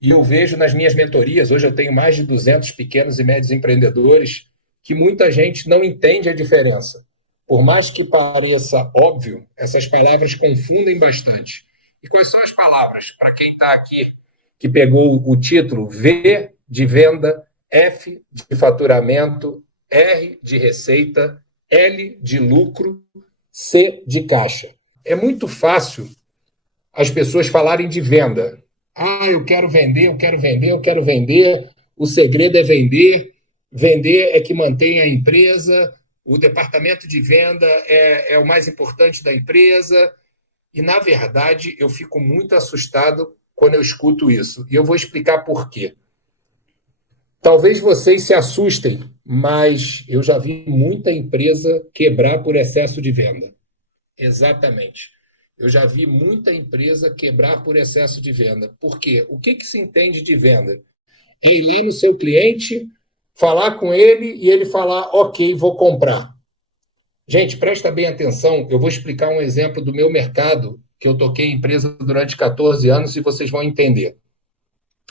E eu vejo nas minhas mentorias, hoje eu tenho mais de 200 pequenos e médios empreendedores, que muita gente não entende a diferença. Por mais que pareça óbvio, essas palavras confundem bastante. E quais são as palavras? Para quem está aqui, que pegou o título V de venda, F de faturamento, R de receita, L de lucro, C de caixa. É muito fácil as pessoas falarem de venda. Ah, eu quero vender, eu quero vender, eu quero vender. O segredo é vender. Vender é que mantém a empresa. O departamento de venda é o mais importante da empresa. E, na verdade, eu fico muito assustado quando eu escuto isso. E eu vou explicar por quê. Talvez vocês se assustem, mas eu já vi muita empresa quebrar por excesso de venda. Exatamente. Eu já vi muita empresa quebrar por excesso de venda. Por quê? O que se entende de venda? Ir no seu cliente, falar com ele e ele falar, ok, vou comprar. Gente, presta bem atenção, eu vou explicar um exemplo do meu mercado, que eu toquei em empresa durante 14 anos e vocês vão entender.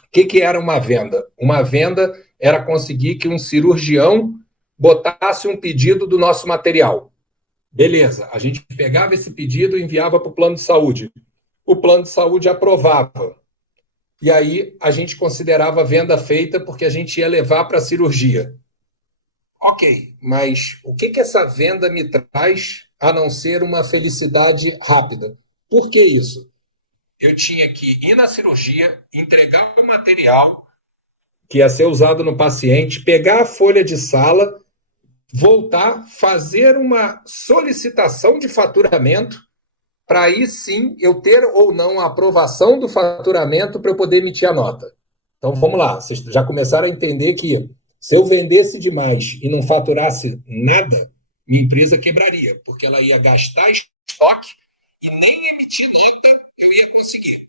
O que era uma venda? Uma venda era conseguir que um cirurgião botasse um pedido do nosso material. Beleza, a gente pegava esse pedido e enviava para o plano de saúde. O plano de saúde aprovava. E aí a gente considerava a venda feita porque a gente ia levar para a cirurgia. Ok, mas o que essa venda me traz a não ser uma felicidade rápida? Por que isso? Eu tinha que ir na cirurgia, entregar o material que ia ser usado no paciente, pegar a folha de sala, voltar, fazer uma solicitação de faturamento, para aí sim eu ter ou não a aprovação do faturamento para eu poder emitir a nota. Então vamos lá, vocês já começaram a entender que se eu vendesse demais e não faturasse nada, minha empresa quebraria, porque ela ia gastar estoque e nem emitir nota eu ia conseguir.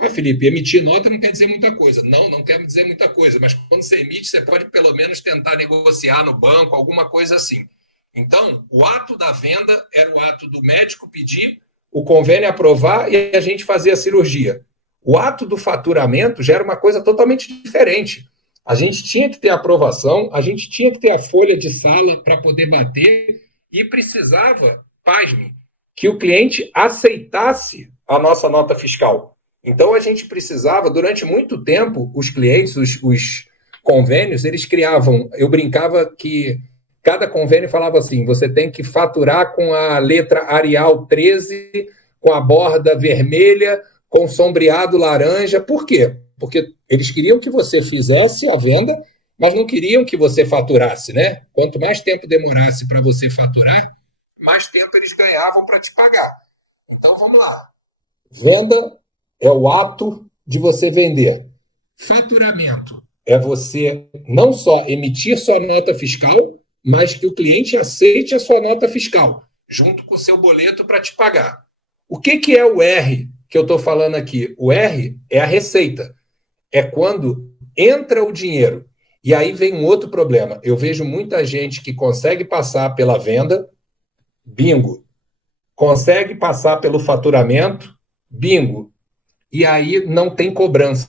Ah, Felipe, emitir nota não quer dizer muita coisa. Não, não quer dizer muita coisa, mas quando você emite, você pode pelo menos tentar negociar no banco, alguma coisa assim. Então, o ato da venda era o ato do médico pedir, o convênio aprovar e a gente fazer a cirurgia. O ato do faturamento já era uma coisa totalmente diferente. A gente tinha que ter aprovação, a gente tinha que ter a folha de sala para poder bater e precisava, pasme, que o cliente aceitasse a nossa nota fiscal. Então a gente precisava, durante muito tempo, os clientes, os convênios, eles criavam, eu brincava que cada convênio falava assim, você tem que faturar com a letra Arial 13, com a borda vermelha, com sombreado laranja. Por quê? Porque eles queriam que você fizesse a venda, mas não queriam que você faturasse, né? Quanto mais tempo demorasse para você faturar, mais tempo eles ganhavam para te pagar. Então vamos lá. Venda é o ato de você vender. Faturamento é você não só emitir sua nota fiscal, mas que o cliente aceite a sua nota fiscal, junto com o seu boleto para te pagar. O que é o R que eu estou falando aqui? O R é a receita. É quando entra o dinheiro. E aí vem um outro problema. Eu vejo muita gente que consegue passar pela venda, bingo. Consegue passar pelo faturamento, bingo. E aí não tem cobrança,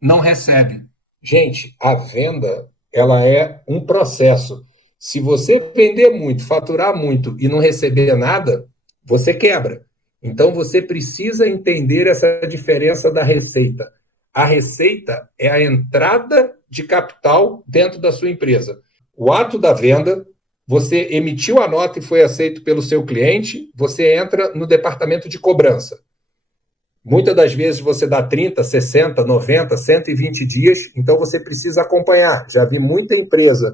não recebe. Gente, a venda, ela é um processo. Se você vender muito, faturar muito e não receber nada, você quebra. Então você precisa entender essa diferença da receita. A receita é a entrada de capital dentro da sua empresa. O ato da venda, você emitiu a nota e foi aceito pelo seu cliente, você entra no departamento de cobrança. Muitas das vezes você dá 30, 60, 90, 120 dias, então você precisa acompanhar. Já vi muita empresa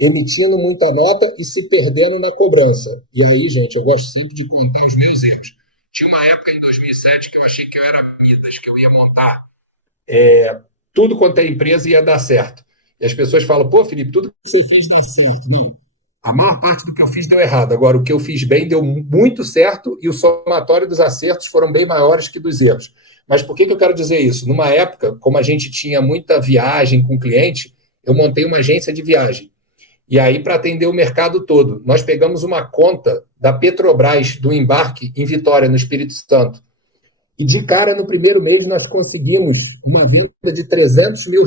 emitindo muita nota e se perdendo na cobrança. E aí, gente, eu gosto sempre de contar os meus erros. Tinha uma época em 2007 que eu achei que eu era Midas, que eu ia montar tudo quanto é empresa ia dar certo. E as pessoas falam, pô, Felipe, tudo que você fez deu certo. Não. A maior parte do que eu fiz deu errado. Agora, o que eu fiz bem deu muito certo e o somatório dos acertos foram bem maiores que dos erros. Mas por que eu quero dizer isso? Numa época, como a gente tinha muita viagem com cliente, eu montei uma agência de viagem. E aí, para atender o mercado todo, nós pegamos uma conta da Petrobras, do embarque em Vitória, no Espírito Santo. E de cara, no primeiro mês, nós conseguimos uma venda de R$ 300 mil.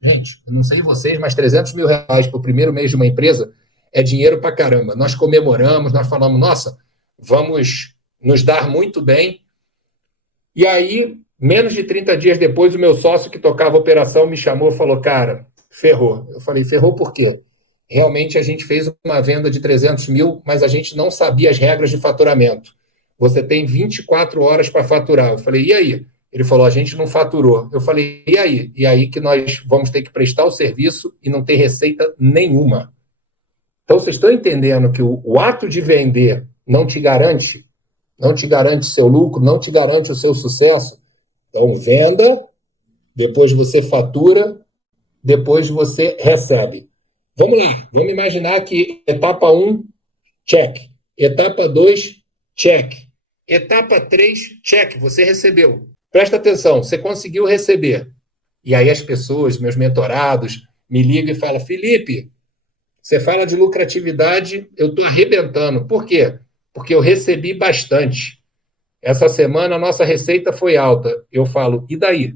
Gente, eu não sei vocês, mas R$ 300 mil para o primeiro mês de uma empresa é dinheiro para caramba. Nós comemoramos, nós falamos, nossa, vamos nos dar muito bem. E aí, menos de 30 dias depois, o meu sócio que tocava a operação me chamou e falou, cara, ferrou. Eu falei, ferrou por quê? Realmente a gente fez uma venda de 300 mil, mas a gente não sabia as regras de faturamento. Você tem 24 horas para faturar. Eu falei, e aí? Ele falou, a gente não faturou. Eu falei, e aí? E aí que nós vamos ter que prestar o serviço e não ter receita nenhuma. Então, vocês estão entendendo que o ato de vender não te garante seu lucro, não te garante o seu sucesso. Então, venda, depois você fatura, depois você recebe. Vamos lá, vamos imaginar que etapa 1, check. Etapa 2, check. Etapa 3, check, você recebeu. Presta atenção, você conseguiu receber. E aí as pessoas, meus mentorados, me ligam e falam, Felipe, você fala de lucratividade, eu estou arrebentando. Por quê? Porque eu recebi bastante. Essa semana a nossa receita foi alta. Eu falo, e daí?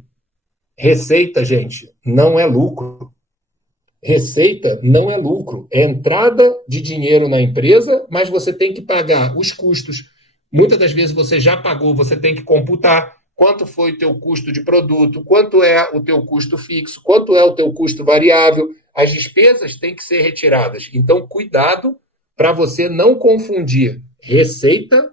Receita, gente, não é lucro. Receita não é lucro. É entrada de dinheiro na empresa, mas você tem que pagar os custos. Muitas das vezes você já pagou, você tem que computar quanto foi o teu custo de produto, quanto é o teu custo fixo, quanto é o teu custo variável. As despesas têm que ser retiradas. Então, cuidado para você não confundir receita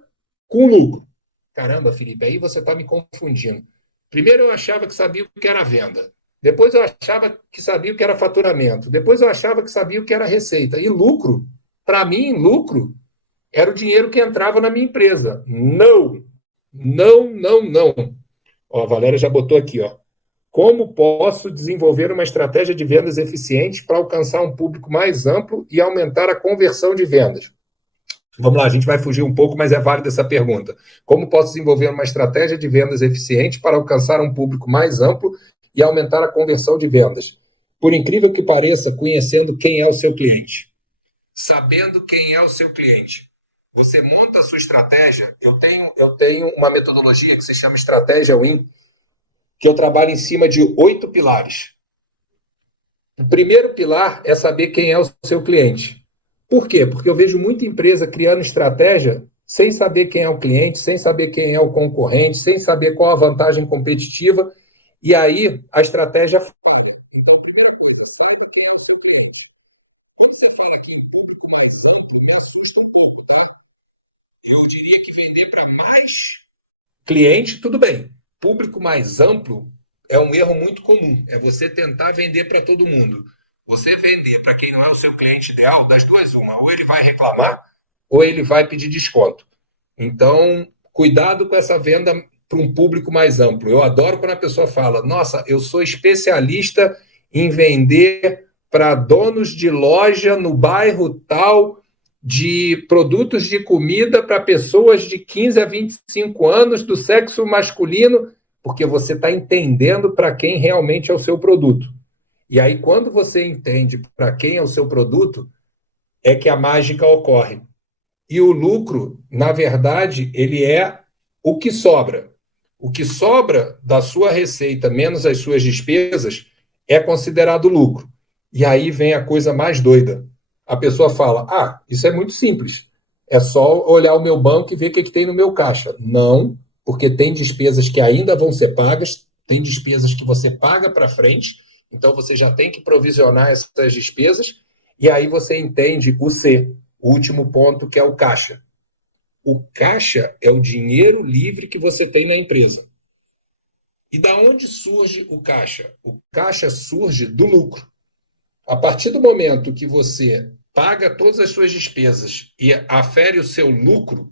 com lucro. Caramba, Felipe, aí você está me confundindo. Primeiro eu achava que sabia o que era venda. Depois eu achava que sabia o que era faturamento. Depois eu achava que sabia o que era receita. E lucro, para mim, lucro era o dinheiro que entrava na minha empresa. Não, não, não, não. Ó, a Valéria já botou aqui, ó. Como posso desenvolver uma estratégia de vendas eficiente para alcançar um público mais amplo e aumentar a conversão de vendas? Vamos lá, a gente vai fugir um pouco, mas é válida essa pergunta. Como posso desenvolver uma estratégia de vendas eficiente para alcançar um público mais amplo e aumentar a conversão de vendas? Por incrível que pareça, conhecendo quem é o seu cliente. Sabendo quem é o seu cliente. Você monta a sua estratégia. Eu tenho uma metodologia que se chama Estratégia Win, que eu trabalho em cima de 8 pilares. O primeiro pilar é saber quem é o seu cliente. Por quê? Porque eu vejo muita empresa criando estratégia sem saber quem é o cliente, sem saber quem é o concorrente, sem saber qual a vantagem competitiva, e aí a estratégia. Eu diria que vender para mais cliente, tudo bem. Público mais amplo é um erro muito comum. É você tentar vender para todo mundo. Você vender para quem não é o seu cliente ideal, das duas, uma. Ou ele vai reclamar, ou ele vai pedir desconto. Então, cuidado com essa venda para um público mais amplo. Eu adoro quando a pessoa fala: nossa, eu sou especialista em vender para donos de loja no bairro tal, de produtos de comida para pessoas de 15 a 25 anos do sexo masculino, porque você está entendendo para quem realmente é o seu produto. E aí, quando você entende para quem é o seu produto, é que a mágica ocorre. E o lucro, na verdade, ele é o que sobra. O que sobra da sua receita menos as suas despesas é considerado lucro. E aí vem a coisa mais doida. A pessoa fala: ah, isso é muito simples. É só olhar o meu banco e ver o que tem no meu caixa. Não, porque tem despesas que ainda vão ser pagas, tem despesas que você paga para frente, então você já tem que provisionar essas despesas, e aí você entende o C, o último ponto, que é o caixa. O caixa é o dinheiro livre que você tem na empresa. E da onde surge o caixa? O caixa surge do lucro. A partir do momento que você paga todas as suas despesas e afere o seu lucro,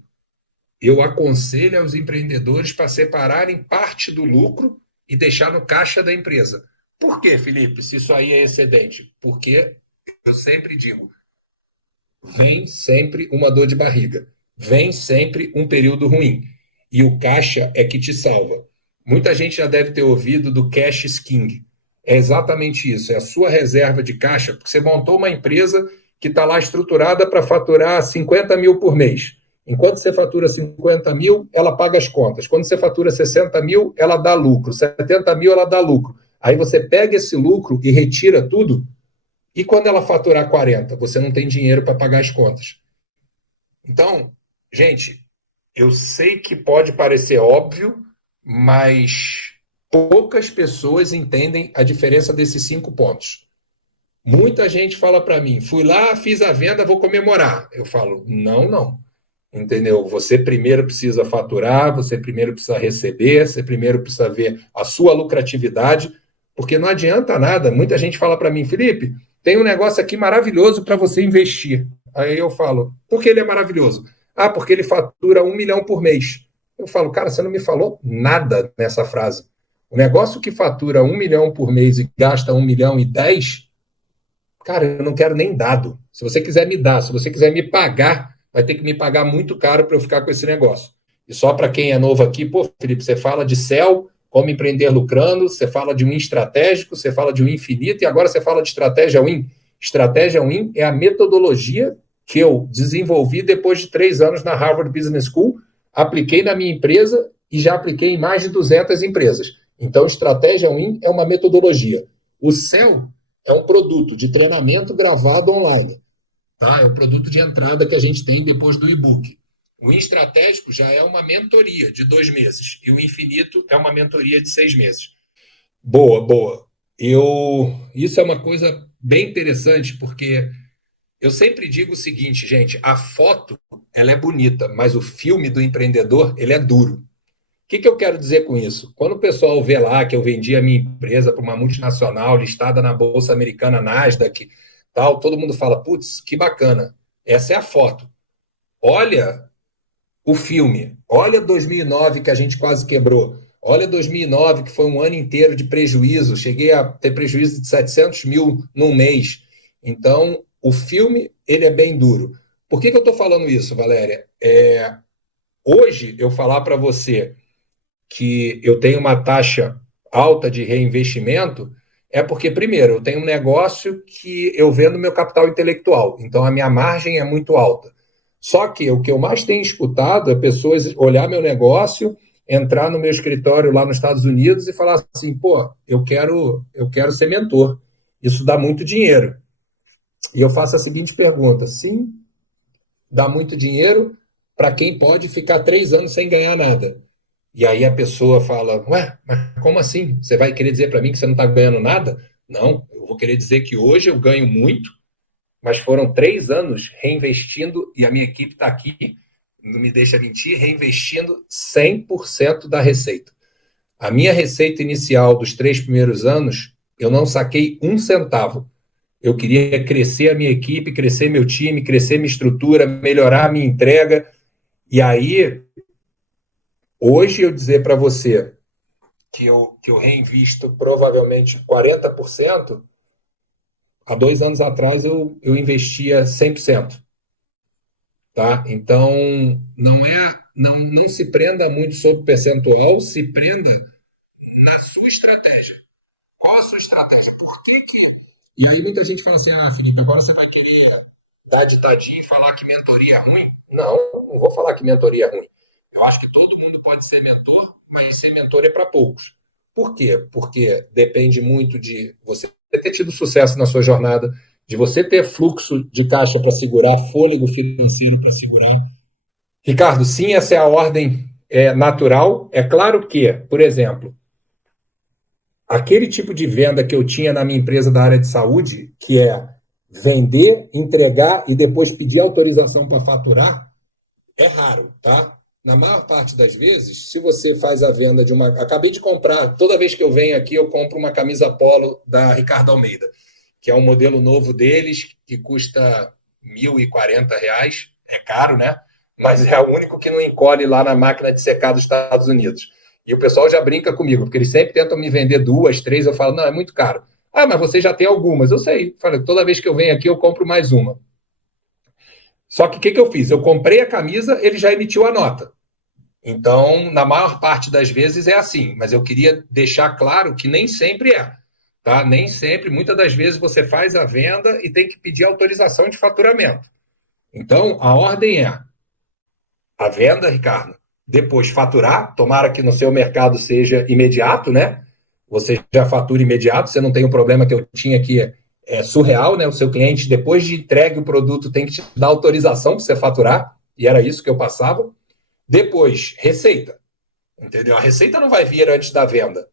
eu aconselho aos empreendedores para separarem parte do lucro e deixar no caixa da empresa. Por quê, Felipe, se isso aí é excedente? Porque eu sempre digo, vem sempre uma dor de barriga, vem sempre um período ruim. E o caixa é que te salva. Muita gente já deve ter ouvido do cash is king. É exatamente isso, é a sua reserva de caixa, porque você montou uma empresa que está lá estruturada para faturar 50 mil por mês. Enquanto você fatura 50 mil, ela paga as contas. Quando você fatura 60 mil, ela dá lucro. 70 mil, ela dá lucro. Aí você pega esse lucro e retira tudo. E quando ela faturar 40, você não tem dinheiro para pagar as contas. Então, gente, eu sei que pode parecer óbvio, mas poucas pessoas entendem a diferença desses 5 pontos. Muita gente fala para mim, fui lá, fiz a venda, vou comemorar. Eu falo, não, não. Entendeu? Você primeiro precisa faturar, você primeiro precisa receber, você primeiro precisa ver a sua lucratividade, porque não adianta nada. Muita gente fala para mim, Felipe, tem um negócio aqui maravilhoso para você investir. Aí eu falo, por que ele é maravilhoso? Ah, porque ele fatura 1 milhão por mês. Eu falo, cara, você não me falou nada nessa frase. O negócio que fatura 1 milhão por mês e gasta 1 milhão e 10, cara, eu não quero nem dado. Se você quiser me dar, se você quiser me pagar, vai ter que me pagar muito caro para eu ficar com esse negócio. E só para quem é novo aqui, pô, Felipe, você fala de céu, como empreender lucrando, você fala de um estratégico, você fala de um infinito e agora você fala de estratégia win. Estratégia win é a metodologia que eu desenvolvi depois de 3 anos na Harvard Business School, apliquei na minha empresa e já apliquei em mais de 200 empresas. Então, estratégia win é uma metodologia. O céu é um produto de treinamento gravado online. Tá? É o produto de entrada que a gente tem depois do e-book. O estratégico já é uma mentoria de 2 meses. E o infinito é uma mentoria de 6 meses. Boa, boa. Isso é uma coisa bem interessante, porque eu sempre digo o seguinte, gente, a foto ela é bonita, mas o filme do empreendedor ele é duro. O que eu quero dizer com isso? Quando o pessoal vê lá que eu vendi a minha empresa para uma multinacional listada na Bolsa Americana Nasdaq, tal, todo mundo fala, putz, que bacana. Essa é a foto. Olha o filme. Olha 2009 que a gente quase quebrou. Olha 2009 que foi um ano inteiro de prejuízo. Cheguei a ter prejuízo de 700 mil num mês. Então, o filme, ele é bem duro. Por que eu estou falando isso, Valéria? Hoje, eu falar para você que eu tenho uma taxa alta de reinvestimento é porque, primeiro, eu tenho um negócio que eu vendo meu capital intelectual, então a minha margem é muito alta. Só que o que eu mais tenho escutado é pessoas olhar meu negócio, entrar no meu escritório lá nos Estados Unidos e falar assim, pô, eu quero ser mentor. Isso dá muito dinheiro. E eu faço a seguinte pergunta: sim, dá muito dinheiro para quem pode ficar 3 anos sem ganhar nada. E aí a pessoa fala, ué, mas como assim? Você vai querer dizer para mim que você não está ganhando nada? Não, eu vou querer dizer que hoje eu ganho muito, mas foram 3 anos reinvestindo, e a minha equipe está aqui, não me deixa mentir, reinvestindo 100% da receita. A minha receita inicial dos 3 primeiros anos, eu não saquei um centavo. Eu queria crescer a minha equipe, crescer meu time, crescer minha estrutura, melhorar a minha entrega. E aí, hoje eu dizer para você que eu reinvisto provavelmente 40%, há 2 anos atrás eu investia 100%. Tá? Então, não se prenda muito sobre percentual, se prenda na sua estratégia. Qual a sua estratégia? Por que que... E aí muita gente fala assim, Felipe, agora você vai querer dar ditadinho e falar que mentoria é ruim? Não, não vou falar que mentoria é ruim. Eu acho que todo mundo pode ser mentor, mas ser mentor é para poucos. Por quê? Porque depende muito de você ter tido sucesso na sua jornada, de você ter fluxo de caixa para segurar, fôlego financeiro para segurar. Ricardo, sim, essa é a ordem natural. É claro que, por exemplo, aquele tipo de venda que eu tinha na minha empresa da área de saúde, que é vender, entregar e depois pedir autorização para faturar, é raro, tá? Na maior parte das vezes, se você faz a venda de uma... Acabei de comprar, toda vez que eu venho aqui, eu compro uma camisa polo da Ricardo Almeida, que é um modelo novo deles, que custa R$ 1.040. É caro, né? Mas é o único que não encolhe lá na máquina de secar dos Estados Unidos. E o pessoal já brinca comigo, porque eles sempre tentam me vender 2, 3, eu falo, não, é muito caro. Ah, mas você já tem algumas. Eu sei. Falei, toda vez que eu venho aqui, eu compro mais uma. Só que o que eu fiz? Eu comprei a camisa, ele já emitiu a nota. Então, na maior parte das vezes é assim, mas eu queria deixar claro que nem sempre é. Tá? Nem sempre, muitas das vezes você faz a venda e tem que pedir autorização de faturamento. Então, a ordem é a venda, Ricardo, depois faturar, tomara que no seu mercado seja imediato, né? Você já fatura imediato, você não tem o problema que eu tinha aqui, é surreal, né? O seu cliente, depois de entregue o produto, tem que te dar autorização para você faturar, e era isso que eu passava. Depois, receita, entendeu? A receita não vai vir antes da venda,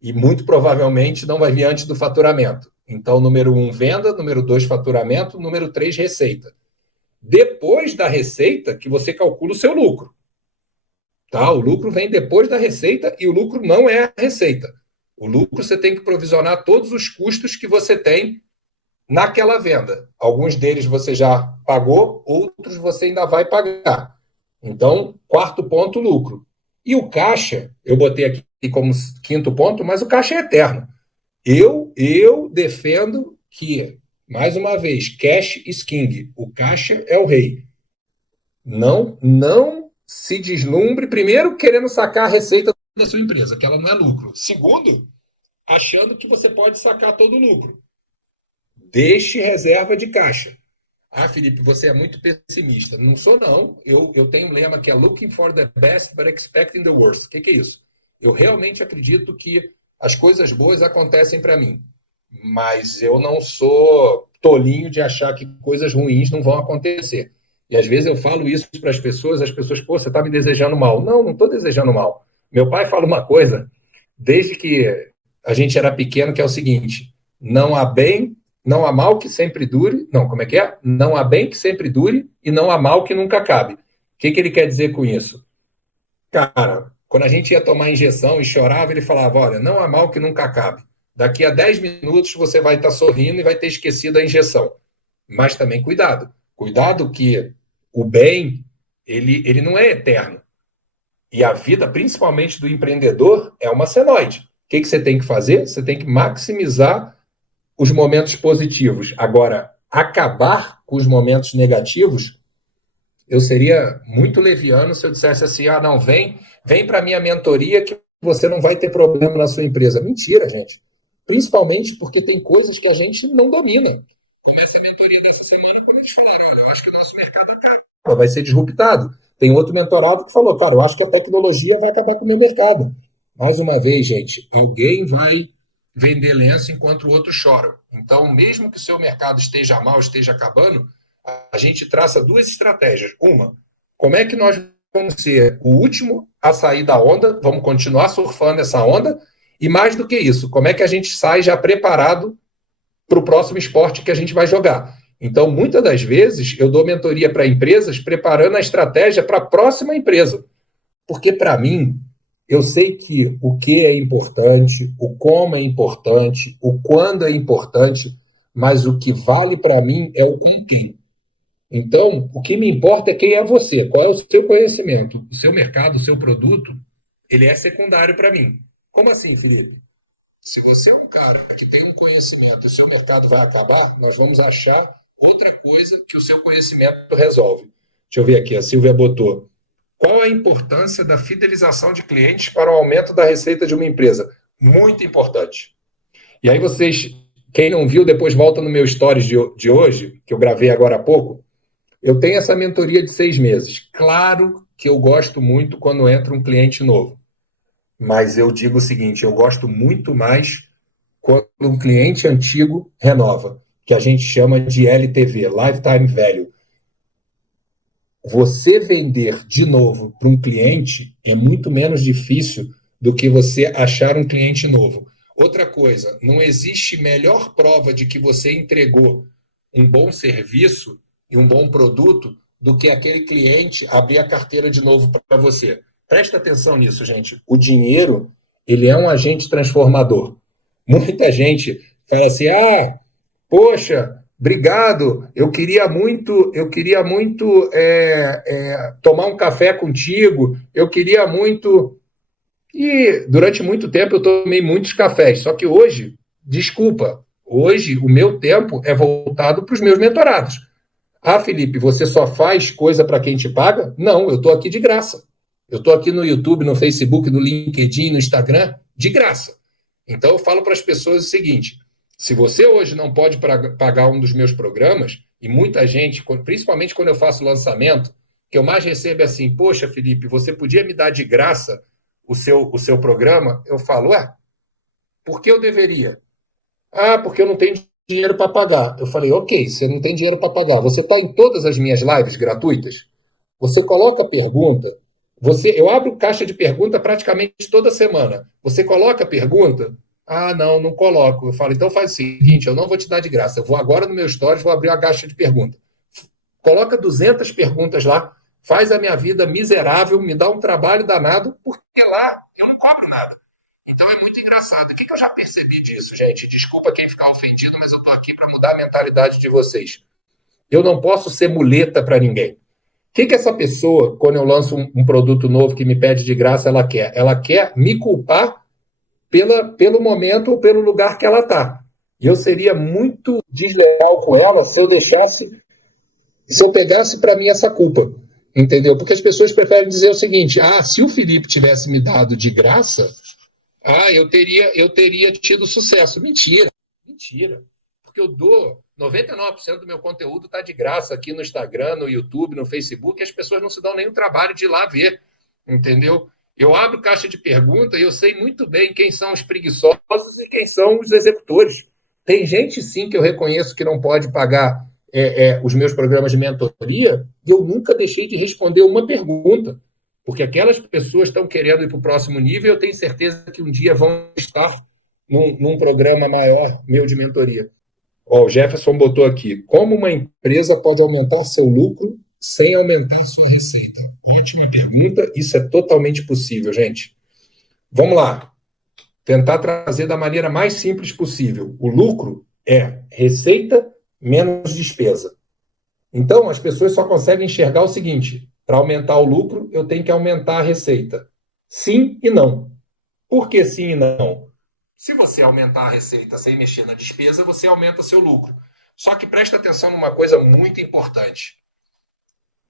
e muito provavelmente não vai vir antes do faturamento. Então, número 1, venda, número 2, faturamento, número 3, receita. Depois da receita que você calcula o seu lucro. Tá? O lucro vem depois da receita e o lucro não é a receita. O lucro você tem que provisionar todos os custos que você tem naquela venda. Alguns deles você já pagou, outros você ainda vai pagar. Então, quarto ponto, lucro. E o caixa, eu botei aqui como quinto ponto, mas o caixa é eterno. Eu defendo que, mais uma vez, cash is king. O caixa é o rei. Não se deslumbre, primeiro, querendo sacar a receita da sua empresa, que ela não é lucro. Segundo, achando que você pode sacar todo o lucro. Deixe reserva de caixa. Ah, Felipe, você é muito pessimista. Não sou, não. Eu tenho um lema que é looking for the best, but expecting the worst. O que é isso? Eu realmente acredito que as coisas boas acontecem para mim. Mas eu não sou tolinho de achar que coisas ruins não vão acontecer. E às vezes eu falo isso para as pessoas, pô, você está me desejando mal. Não estou desejando mal. Meu pai fala uma coisa, desde que a gente era pequeno, que é o seguinte: não há bem, não há mal que sempre dure. Não, como é que é? Não há bem que sempre dure e não há mal que nunca acabe. O que ele quer dizer com isso? Cara, quando a gente ia tomar injeção e chorava, ele falava: olha, não há mal que nunca acabe. Daqui a 10 minutos você vai estar sorrindo e vai ter esquecido a injeção. Mas também cuidado. Cuidado que o bem, ele não é eterno. E a vida, principalmente do empreendedor, é uma senoide. O que você tem que fazer? Você tem que maximizar os momentos positivos. Agora, acabar com os momentos negativos, eu seria muito leviano se eu dissesse assim: ah, não, vem para a minha mentoria que você não vai ter problema na sua empresa. Mentira, gente. Principalmente porque tem coisas que a gente não domina. Começa a mentoria dessa semana quando eles falaram: eu acho que o nosso mercado vai ser disruptado. Tem outro mentorado que falou: cara, eu acho que a tecnologia vai acabar com o meu mercado. Mais uma vez, gente, alguém vai vender lenço enquanto o outro chora. Então, mesmo que o seu mercado esteja mal, esteja acabando, a gente traça duas estratégias. Uma, como é que nós vamos ser o último a sair da onda, vamos continuar surfando essa onda, e mais do que isso, como é que a gente sai já preparado para o próximo esporte que a gente vai jogar. Então, muitas das vezes, eu dou mentoria para empresas preparando a estratégia para a próxima empresa. Porque, para mim, eu sei que o que é importante, o como é importante, o quando é importante, mas o que vale para mim é o com quem. Então, o que me importa é quem é você, qual é o seu conhecimento, o seu mercado, o seu produto, ele é secundário para mim. Como assim, Felipe? Se você é um cara que tem um conhecimento e o seu mercado vai acabar, nós vamos achar outra coisa que o seu conhecimento resolve. Deixa eu ver aqui, a Silvia botou. Qual a importância da fidelização de clientes para o aumento da receita de uma empresa? Muito importante. E aí vocês, quem não viu, depois volta no meu stories de hoje, que eu gravei agora há pouco. Eu tenho essa mentoria de 6 meses. Claro que eu gosto muito quando entra um cliente novo. Mas eu digo o seguinte, eu gosto muito mais quando um cliente antigo renova, que a gente chama de LTV, Lifetime Value. Você vender de novo para um cliente é muito menos difícil do que você achar um cliente novo. Outra coisa, não existe melhor prova de que você entregou um bom serviço e um bom produto do que aquele cliente abrir a carteira de novo para você. Presta atenção nisso, gente. O dinheiro, ele é um agente transformador. Muita gente fala assim: ah, poxa, obrigado, eu queria muito tomar um café contigo, eu queria muito. E durante muito tempo eu tomei muitos cafés, só que hoje, desculpa, hoje o meu tempo é voltado para os meus mentorados. Ah, Felipe, você só faz coisa para quem te paga? Não, eu estou aqui de graça. Eu estou aqui no YouTube, no Facebook, no LinkedIn, no Instagram, de graça. Então eu falo para as pessoas o seguinte: se você hoje não pode pagar um dos meus programas, e muita gente, principalmente quando eu faço lançamento, que eu mais recebo é assim: poxa, Felipe, você podia me dar de graça o seu programa? Eu falo: ué, por que eu deveria? Ah, porque eu não tenho dinheiro para pagar. Eu falei: ok, você não tem dinheiro para pagar. Você está em todas as minhas lives gratuitas? Você coloca a pergunta. Eu abro caixa de pergunta praticamente toda semana. Você coloca a pergunta? Ah, não, não coloco. Eu falo: então faz o seguinte, eu não vou te dar de graça. Eu vou agora no meu stories, vou abrir a caixa de pergunta. Coloca 200 perguntas lá, faz a minha vida miserável, me dá um trabalho danado, porque lá eu não cobro nada. Então é muito engraçado. O que eu já percebi disso, gente? Desculpa quem ficar ofendido, mas eu estou aqui para mudar a mentalidade de vocês. Eu não posso ser muleta para ninguém. O que essa pessoa, quando eu lanço um produto novo que me pede de graça, ela quer? Ela quer me culpar pelo momento ou pelo lugar que ela está. E eu seria muito desleal com ela se eu pegasse para mim essa culpa. Entendeu? Porque as pessoas preferem dizer o seguinte: ah, se o Felipe tivesse me dado de graça, eu teria tido sucesso. Mentira, mentira. Porque eu dou 99% do meu conteúdo está de graça aqui no Instagram, no YouTube, no Facebook, e as pessoas não se dão nem o trabalho de ir lá ver. Entendeu? Eu abro caixa de pergunta e eu sei muito bem quem são os preguiçosos e quem são os executores. Tem gente, sim, que eu reconheço que não pode pagar os meus programas de mentoria, e eu nunca deixei de responder uma pergunta. Porque aquelas pessoas estão querendo ir para o próximo nível, e eu tenho certeza que um dia vão estar num programa maior meu de mentoria. Ó, o Jefferson botou aqui: como uma empresa pode aumentar seu lucro sem aumentar sua receita? Ótima pergunta, isso é totalmente possível, gente. Vamos lá, tentar trazer da maneira mais simples possível. O lucro é receita menos despesa. Então, as pessoas só conseguem enxergar o seguinte: para aumentar o lucro, eu tenho que aumentar a receita. Sim e não. Por que sim e não? Se você aumentar a receita sem mexer na despesa, você aumenta seu lucro. Só que presta atenção numa coisa muito importante.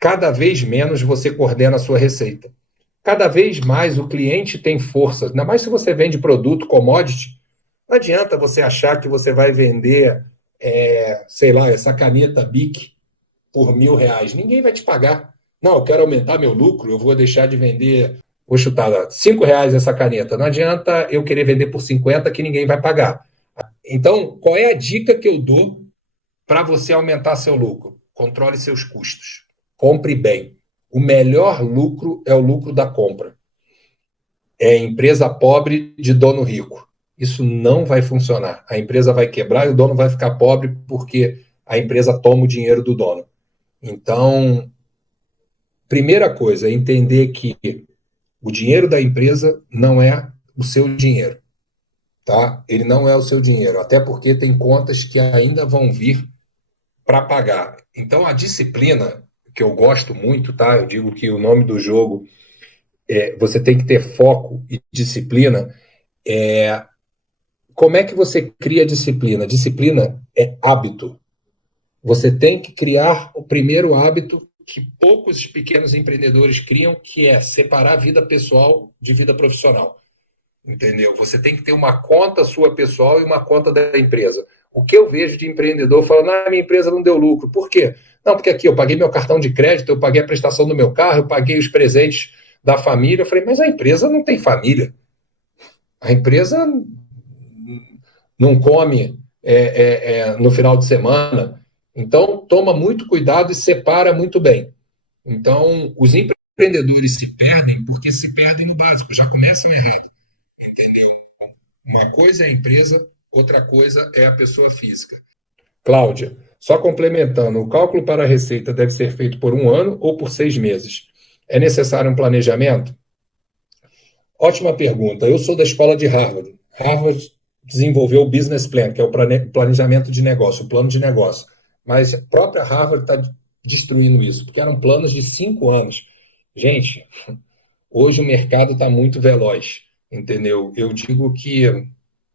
Cada vez menos você coordena a sua receita. Cada vez mais o cliente tem força. Ainda mais se você vende produto commodity. Não adianta você achar que você vai vender, sei lá, essa caneta Bic por R$ 1.000. Ninguém vai te pagar. Não, eu quero aumentar meu lucro, eu vou deixar de vender, vou chutar lá, R$ 5 essa caneta. Não adianta eu querer vender por 50 que ninguém vai pagar. Então, qual é a dica que eu dou para você aumentar seu lucro? Controle seus custos. Compre bem. O melhor lucro é o lucro da compra. É empresa pobre de dono rico. Isso não vai funcionar. A empresa vai quebrar e o dono vai ficar pobre porque a empresa toma o dinheiro do dono. Então, primeira coisa é entender que o dinheiro da empresa não é o seu dinheiro, tá? Ele não é o seu dinheiro, até porque tem contas que ainda vão vir para pagar. Então, a disciplina, que eu gosto muito, tá? Eu digo que o nome do jogo você tem que ter foco e disciplina. Como é que você cria disciplina? Disciplina é hábito. Você tem que criar o primeiro hábito que poucos pequenos empreendedores criam, que é separar a vida pessoal de vida profissional. Entendeu? Você tem que ter uma conta sua pessoal e uma conta da empresa. O que eu vejo de empreendedor falando: ah, minha empresa não deu lucro. Por quê? Não, porque aqui eu paguei meu cartão de crédito, eu paguei a prestação do meu carro, eu paguei os presentes da família. Eu falei: mas a empresa não tem família. A empresa não come no final de semana. Então, toma muito cuidado e separa muito bem. Então, os empreendedores se perdem porque se perdem no básico, já começam errado. Uma coisa é a empresa, outra coisa é a pessoa física. Cláudia, só complementando, o cálculo para a receita deve ser feito por 1 ano ou por 6 meses? É necessário um planejamento? Ótima pergunta. Eu sou da escola de Harvard. Harvard desenvolveu o Business Plan, que é o planejamento de negócio, o plano de negócio. Mas a própria Harvard está destruindo isso, porque eram planos de 5 anos. Gente, hoje o mercado está muito veloz, entendeu? Eu digo que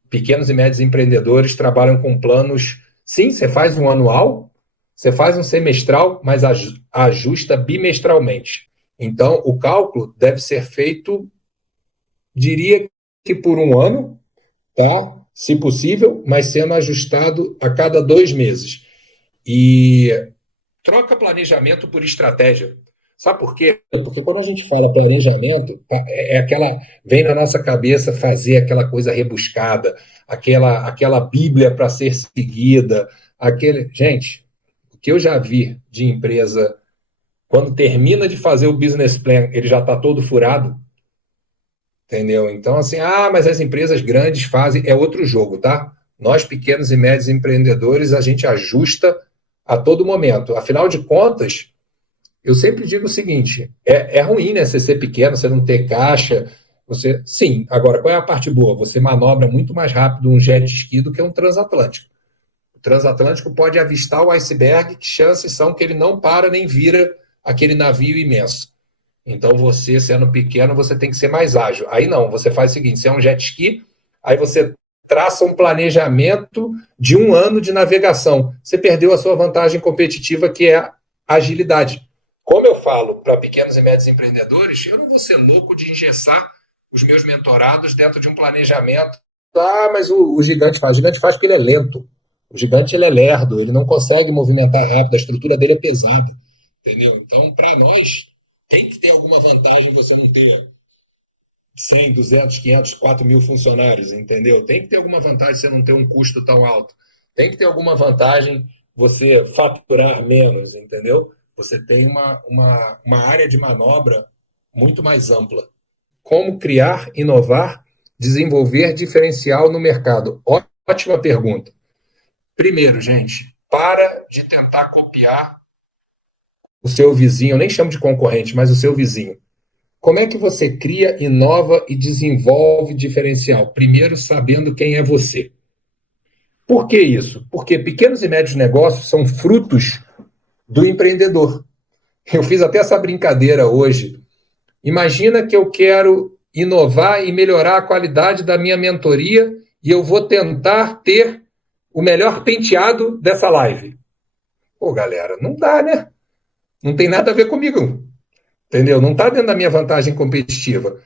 pequenos e médios empreendedores trabalham com planos. Sim, você faz um anual, você faz um semestral, mas ajusta bimestralmente. Então, o cálculo deve ser feito, diria que por 1 ano, tá? Se possível, mas sendo ajustado a cada 2 meses. E troca planejamento por estratégia. Sabe por quê? Porque quando a gente fala planejamento, é aquela. Vem na nossa cabeça fazer aquela coisa rebuscada, aquela Bíblia para ser seguida, aquele. Gente, o que eu já vi de empresa, quando termina de fazer o business plan, ele já está todo furado, entendeu? Então, assim, mas as empresas grandes fazem, é outro jogo, tá? Nós, pequenos e médios empreendedores, a gente ajusta a todo momento. Afinal de contas, eu sempre digo o seguinte: é ruim, né? Você ser pequeno, você não ter caixa. Você, sim, agora qual é a parte boa? Você manobra muito mais rápido um jet ski do que um transatlântico. O transatlântico pode avistar o iceberg, que chances são que ele não para nem vira aquele navio imenso. Então você, sendo pequeno, você tem que ser mais ágil. Aí não, você faz o seguinte: você é um jet ski, aí você traça um planejamento de 1 ano de navegação. Você perdeu a sua vantagem competitiva, que é a agilidade. Como eu falo para pequenos e médios empreendedores, eu não vou ser louco de engessar os meus mentorados dentro de um planejamento. Mas o gigante faz. O gigante faz porque ele é lento. O gigante ele é lerdo, ele não consegue movimentar rápido, a estrutura dele é pesada. Entendeu? Então, para nós, tem que ter alguma vantagem você não ter 100, 200, 500, 4.000 funcionários, entendeu? Tem que ter alguma vantagem você não ter um custo tão alto. Tem que ter alguma vantagem você faturar menos, entendeu? Você tem uma área de manobra muito mais ampla. Como criar, inovar, desenvolver diferencial no mercado? Ótima pergunta. Primeiro, gente, para de tentar copiar o seu vizinho, eu nem chamo de concorrente, mas o seu vizinho. Como é que você cria, inova e desenvolve diferencial? Primeiro, sabendo quem é você. Por que isso? Porque pequenos e médios negócios são frutos do empreendedor. Eu fiz até essa brincadeira hoje. Imagina que eu quero inovar e melhorar a qualidade da minha mentoria e eu vou tentar ter o melhor penteado dessa live. Pô, galera, não dá, né? Não tem nada a ver comigo. Entendeu? Não está dentro da minha vantagem competitiva.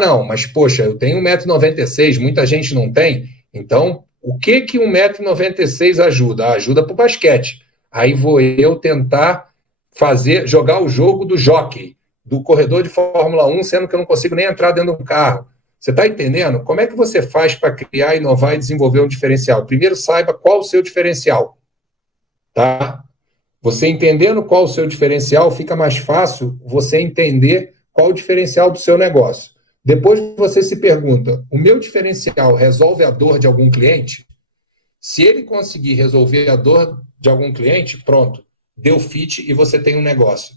Não, mas poxa, eu tenho 1,96 m, muita gente não tem. Então, o que 1,96 m ajuda? Ajuda para o basquete. Aí vou eu tentar jogar o jogo do jockey, do corredor de Fórmula 1, sendo que eu não consigo nem entrar dentro do carro. Você está entendendo? Como é que você faz para criar, inovar e desenvolver um diferencial? Primeiro, saiba qual o seu diferencial. Tá? Você entendendo qual o seu diferencial, fica mais fácil você entender qual o diferencial do seu negócio. Depois você se pergunta: o meu diferencial resolve a dor de algum cliente? Se ele conseguir resolver a dor de algum cliente, pronto, deu fit e você tem um negócio.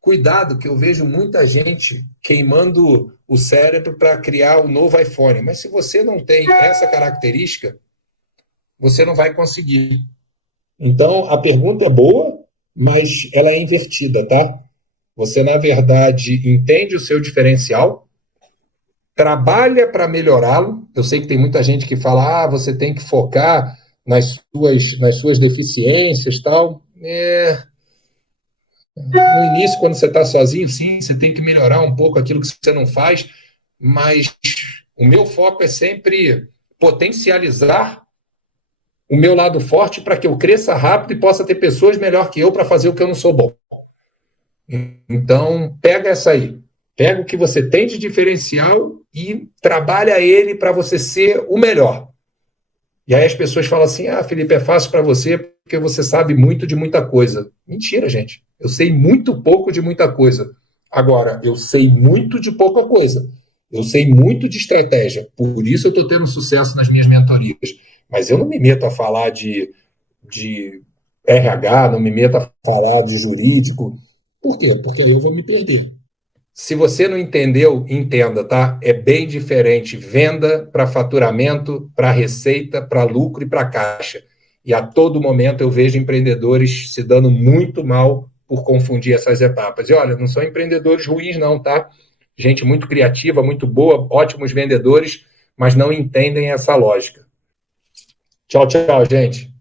Cuidado, que eu vejo muita gente queimando o cérebro para criar o novo iPhone. Mas se você não tem essa característica, você não vai conseguir. Então, a pergunta é boa, mas ela é invertida, tá? Você, na verdade, entende o seu diferencial, trabalha para melhorá-lo. Eu sei que tem muita gente que fala, você tem que focar nas suas deficiências e tal. No início, quando você está sozinho, sim, você tem que melhorar um pouco aquilo que você não faz, mas o meu foco é sempre potencializar o meu lado forte para que eu cresça rápido e possa ter pessoas melhor que eu para fazer o que eu não sou bom. Então, pega essa aí. Pega o que você tem de diferencial e trabalha ele para você ser o melhor. E aí as pessoas falam assim, Felipe, é fácil para você porque você sabe muito de muita coisa. Mentira, gente. Eu sei muito pouco de muita coisa. Agora, eu sei muito de pouca coisa. Eu sei muito de estratégia. Por isso eu estou tendo sucesso nas minhas mentorias. Mas eu não me meto a falar de RH, não me meto a falar de jurídico. Por quê? Porque aí eu vou me perder. Se você não entendeu, entenda, tá? É bem diferente venda para faturamento, para receita, para lucro e para caixa. E a todo momento eu vejo empreendedores se dando muito mal por confundir essas etapas. E olha, não são empreendedores ruins não, tá? Gente muito criativa, muito boa, ótimos vendedores, mas não entendem essa lógica. Tchau, tchau, gente.